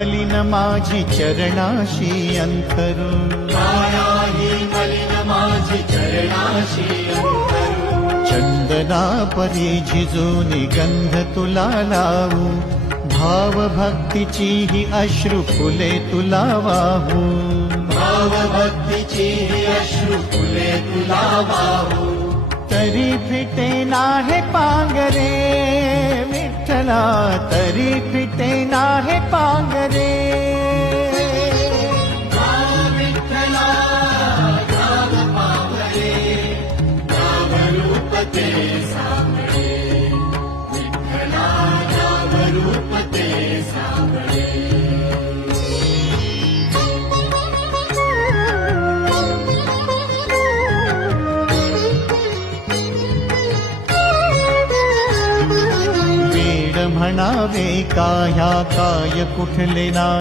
मलिन माझी चरणाशी अंतरू, माया ही मलिन माझी चरणाशी अंतरू. चंदना परी झिजूनी गंध तुला लावू, भाव भक्तीची ही अश्रू फुले तुला वाहू. भाव भक्तीची ही अश्रू फुले तुला वाहू. तरी फिटे नाहे पांगरे विठ्ठला, तरी फिटे नाहे पांगरे. विठ्ठला नाव पावले, नाव रूप ते सावळे. विठ्ठला नाव रूप ते सावळे. म्हणावे का ह्या काय कुठले ना